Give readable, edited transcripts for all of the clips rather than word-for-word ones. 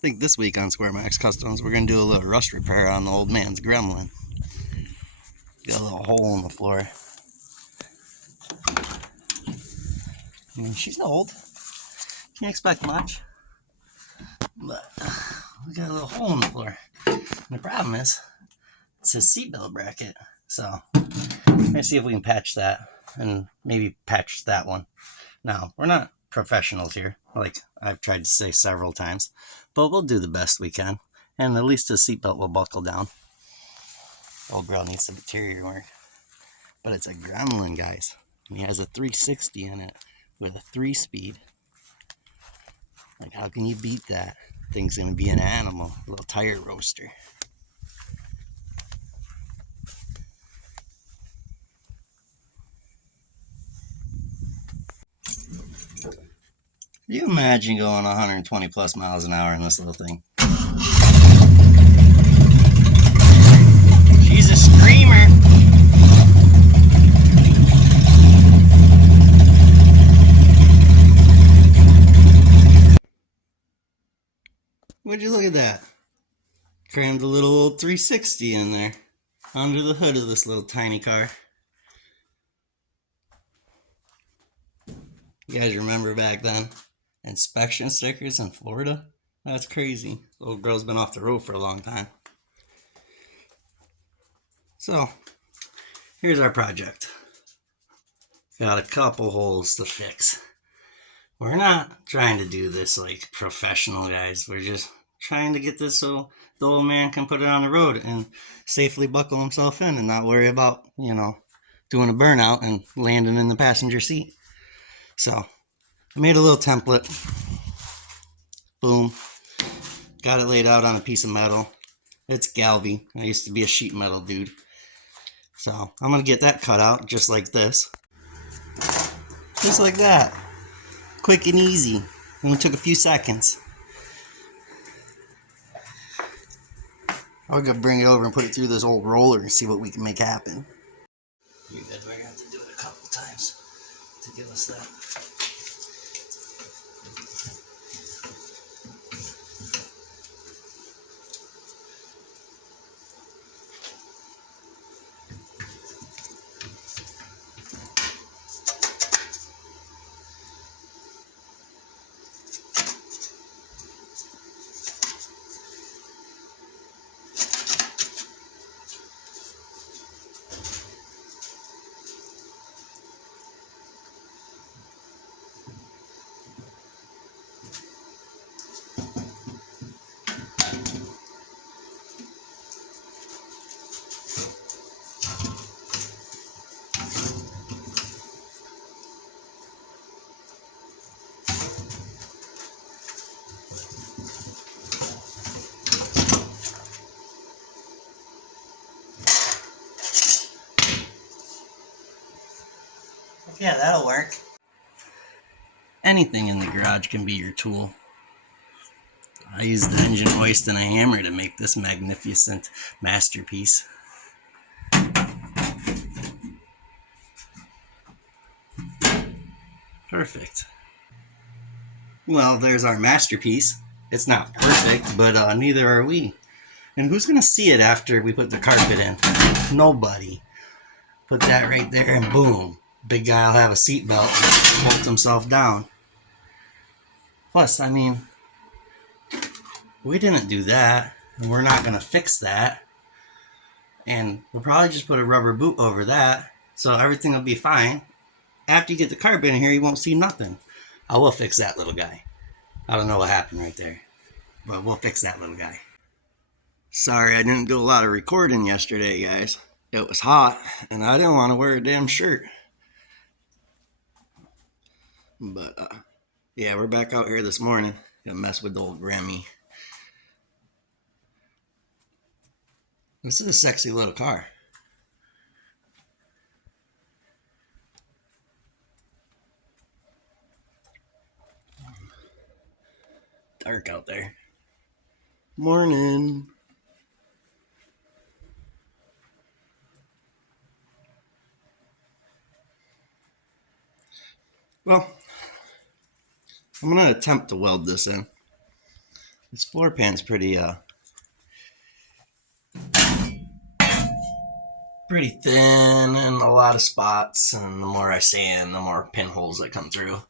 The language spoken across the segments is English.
think this week on SquareMax Customs, we're going to do a little rust repair on the old man's Gremlin. Got a little hole in the floor. I mean, she's old. Can't expect much. But we got a little hole in the floor. And the problem is, it's his seatbelt bracket. So, let's see if we can patch that. And maybe patch that one. Now, we're not professionals here, like I've tried to say several times. But we'll do the best we can. And at least his seatbelt will buckle down. Old girl needs some interior work. But it's a Gremlin, guys. And he has a 360 in it with a 3-speed. Like, how can you beat that? Thing's gonna be an animal. A little tire roaster. Can you imagine going 120 plus miles an hour in this little thing? She's a screamer. Would you look at that? Crammed a little old 360 in there under the hood of this little tiny car. You guys remember back then? Inspection stickers in Florida? That's crazy. The little girl's been off the road for a long time. So, here's our project. Got a couple holes to fix. We're not trying to do this like professional guys. We're just trying to get this so the old man can put it on the road and safely buckle himself in and not worry about, you know, doing a burnout and landing in the passenger seat. So, I made a little template. Boom. Got it laid out on a piece of metal. It's Galvy. I used to be a sheet metal dude. So, I'm going to get that cut out just like this. Just like that. Quick and easy. Only took a few seconds. I'll go bring it over and put it through this old roller and see what we can make happen. You guys are going to have to do it a couple times to give us that. Yeah, that'll work. Anything in the garage can be your tool. I used the engine hoist and a hammer to make this magnificent masterpiece. Perfect. Well, there's our masterpiece. It's not perfect, but neither are we. And who's going to see it after we put the carpet in? Nobody. Put that right there and boom. Big guy will have a seatbelt, bolt himself down. Plus, I mean, we didn't do that, and we're not going to fix that. And we'll probably just put a rubber boot over that, so everything will be fine. After you get the carpet in here, you won't see nothing. I will fix that little guy. I don't know what happened right there, but we'll fix that little guy. Sorry, I didn't do a lot of recording yesterday, guys. It was hot, and I didn't want to wear a damn shirt. But, yeah, we're back out here this morning. Gonna mess with the old Grammy. This is a sexy little car. Dark out there. Morning. Well, I'm going to attempt to weld this in. This floor pan's pretty thin and a lot of spots, and the more I sand, the more pinholes that come through.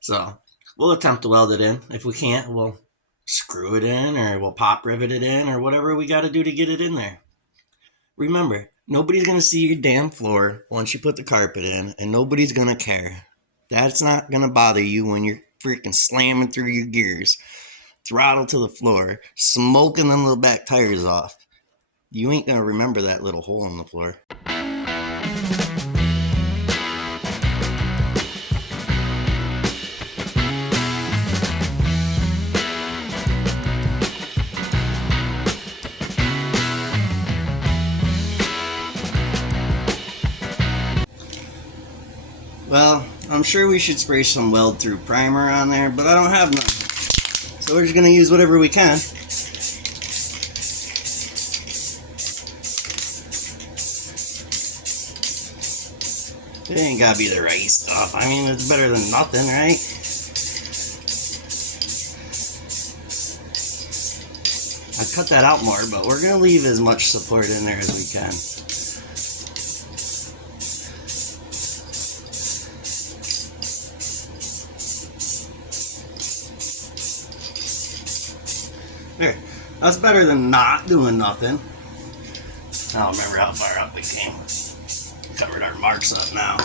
So we'll attempt to weld it in. If we can't, we'll screw it in, or we'll pop rivet it in, or whatever we got to do to get it in there. Remember, nobody's going to see your damn floor once you put the carpet in, and nobody's going to care. That's not going to bother you when you're freaking slamming through your gears, throttle to the floor, smoking them little back tires off. You ain't going to remember that little hole in the floor. Well, I'm sure we should spray some weld through primer on there, but I don't have none. So we're just going to use whatever we can. It ain't got to be the right stuff. I mean, it's better than nothing, right? I cut that out more, but we're going to leave as much support in there as we can. There. That's better than not doing nothing. I don't remember how far up we came. Covered our marks up now.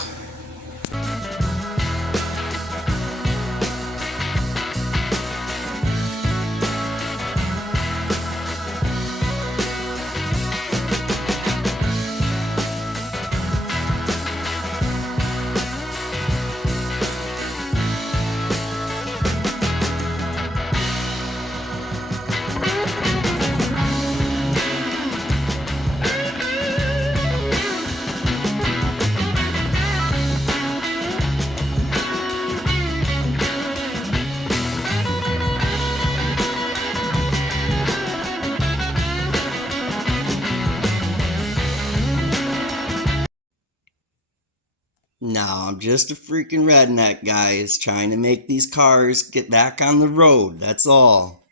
No, I'm just a freaking redneck, guys, trying to make these cars get back on the road. That's all.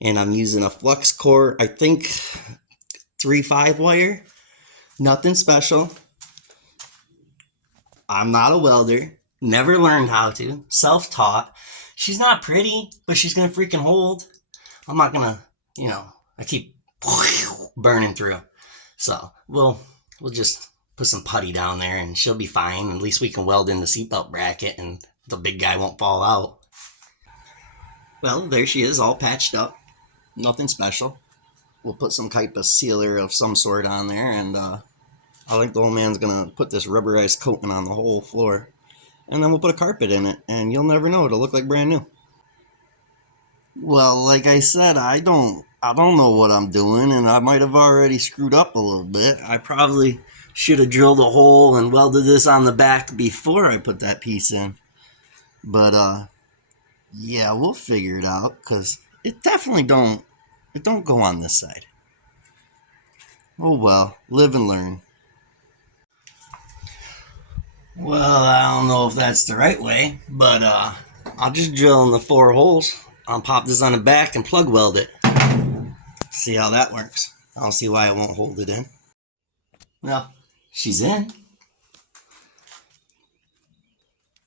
And I'm using a flux core, I think 3/5 wire. Nothing special. I'm not a welder. Never learned how to. Self-taught. She's not pretty, but she's going to freaking hold. I'm not going to, I keep burning through. So we'll just put some putty down there and she'll be fine. At least we can weld in the seatbelt bracket and the big guy won't fall out. Well, there she is, all patched up. Nothing special. We'll put some type of sealer of some sort on there, and I think the old man's gonna put this rubberized coating on the whole floor. And then we'll put a carpet in it, and you'll never know. It'll look like brand new. Well, like I said, I don't know what I'm doing, and I might have already screwed up a little bit. I probably should have drilled a hole and welded this on the back before I put that piece in. But yeah, we'll figure it out, because it definitely don't go on this side. Oh well, live and learn. Well, I don't know if that's the right way, but I'll just drill in the 4 holes. I'll pop this on the back and plug weld it. See how that works. I don't see why I won't hold it in. Well, she's in.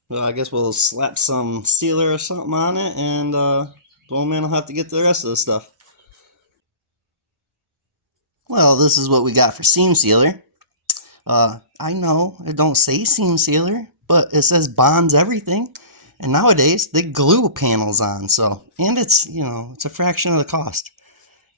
Well, I guess we'll slap some sealer or something on it, and the old man will have to get to the rest of the stuff. Well, this is what we got for seam sealer. I know it don't say seam sealer, but it says bonds everything. And nowadays they glue panels on, and it's it's a fraction of the cost.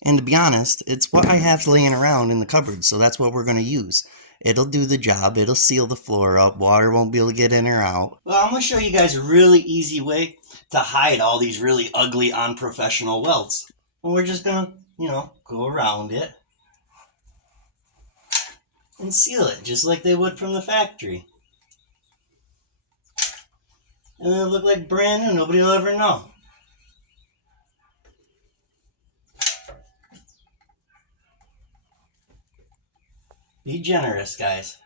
And to be honest, it's what I have laying around in the cupboard, so that's what we're going to use. It'll do the job. It'll seal the floor up. Water won't be able to get in or out. Well, I'm going to show you guys a really easy way to hide all these really ugly, unprofessional welds. And we're just going to, go around it and seal it just like they would from the factory. And it'll look like brand new. Nobody will ever know. Be generous, guys.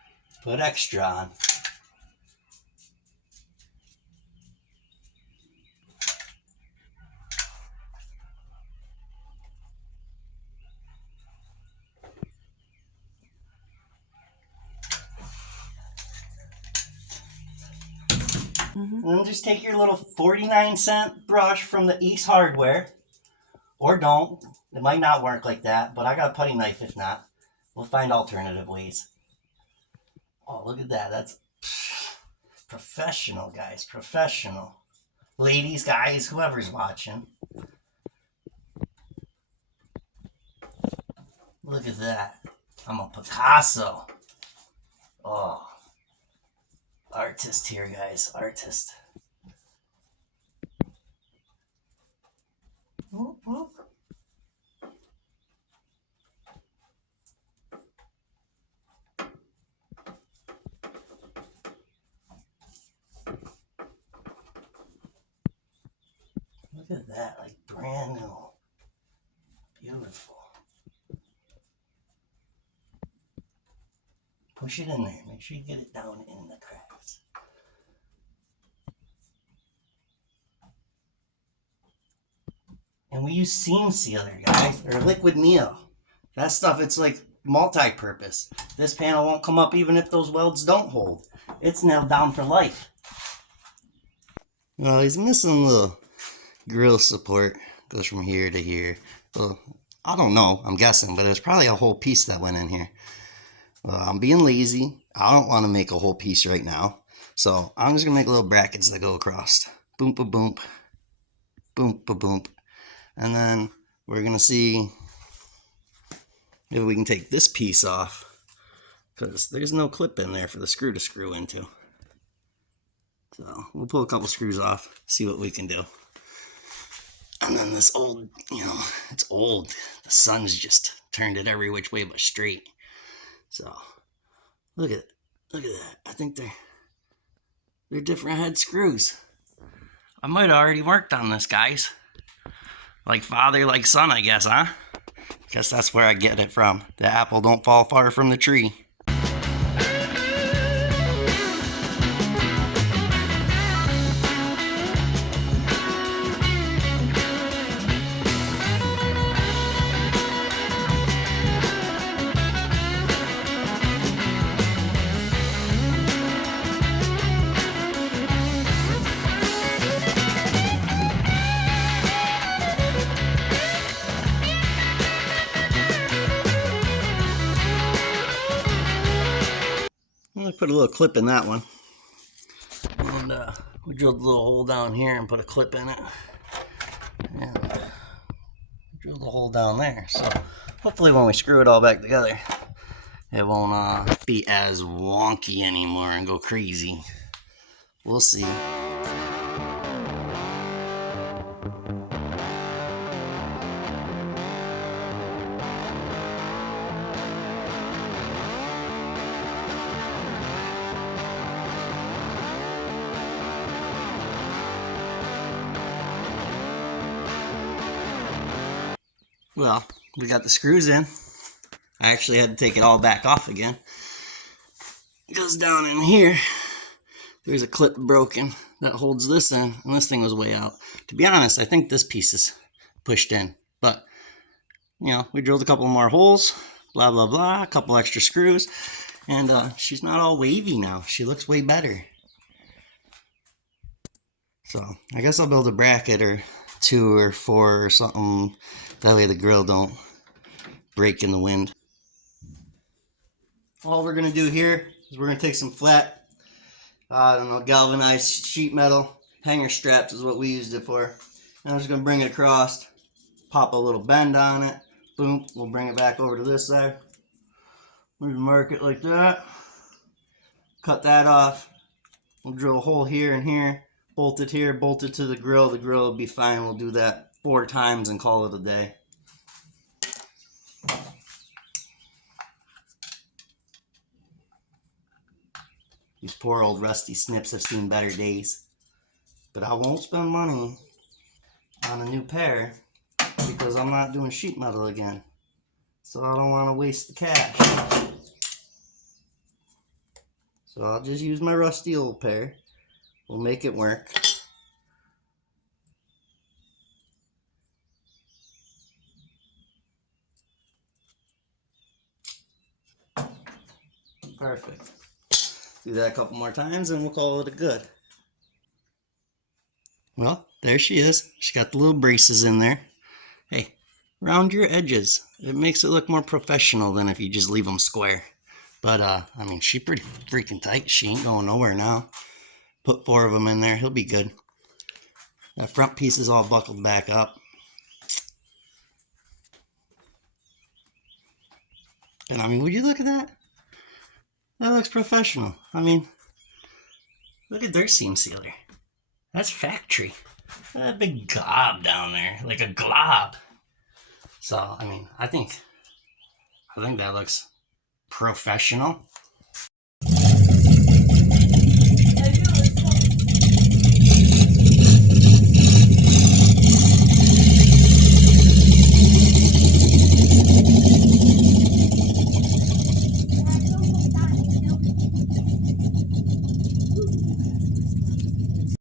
Put extra on. And then just take your little 49-cent brush from the East Hardware. Or don't. It might not work like that, but I got a putty knife if not. We'll find alternative ways. Oh, look at that. That's professional, guys. Professional. Ladies, guys, whoever's watching. Look at that. I'm a Picasso. Oh. Artist here, guys. Artist. Whoop, whoop. Look at that, like brand new. Beautiful. Push it in there. Make sure you get it down in the cracks. And we use seam sealer, guys, or liquid meal. That stuff, it's like multi-purpose. This panel won't come up even if those welds don't hold. It's nailed down for life. Well, he's missing the grill support. Goes from here to here. Well, I don't know. I'm guessing, but there's probably a whole piece that went in here. Well, I'm being lazy. I don't want to make a whole piece right now. So I'm just going to make little brackets that go across. Boom, ba boom. Boom, ba boom. And then we're going to see if we can take this piece off. Because there's no clip in there for the screw to screw into. So we'll pull a couple screws off, see what we can do. And then this old, it's old. The sun's just turned it every which way but straight. So look at it. Look at that. I think they're different head screws. I might have already worked on this, guys. Like father, like son, I guess, huh? Guess that's where I get it from. The apple don't fall far from the tree. I put a little clip in that one. And we drilled a little hole down here and put a clip in it. And drilled a hole down there. So hopefully when we screw it all back together, it won't be as wonky anymore and go crazy. We'll see. Well, we got the screws in. I actually had to take it all back off again. It goes down in here. There's a clip broken that holds this in, and this thing was way out. To be honest, I think this piece is pushed in. But, we drilled a couple more holes, blah, blah, blah, a couple extra screws, and she's not all wavy now. She looks way better. So, I guess I'll build a bracket or 2 or 4 or something. That way the grill don't break in the wind. All we're going to do here is we're going to take some flat, galvanized sheet metal. Hanger straps is what we used it for. And I'm just going to bring it across, pop a little bend on it. Boom, we'll bring it back over to this side. We're going to mark it like that. Cut that off. We'll drill a hole here and here. Bolt it here, bolt it to the grill. The grill will be fine. We'll do that 4 times and call it a day. These poor old rusty snips have seen better days. But I won't spend money on a new pair because I'm not doing sheet metal again. So I don't want to waste the cash. So I'll just use my rusty old pair. We'll make it work. Perfect. Do that a couple more times and we'll call it a good. Well, there she is. She got the little braces in there. Hey, round your edges. It makes it look more professional than if you just leave them square. But, I mean, she's pretty freaking tight. She ain't going nowhere now. Put 4 of them in there. He'll be good. That front piece is all buckled back up. And, I mean, would you look at that? That looks professional. I mean, look at their seam sealer. That's factory. That big glob down there, like a glob. So, I mean, I think that looks professional.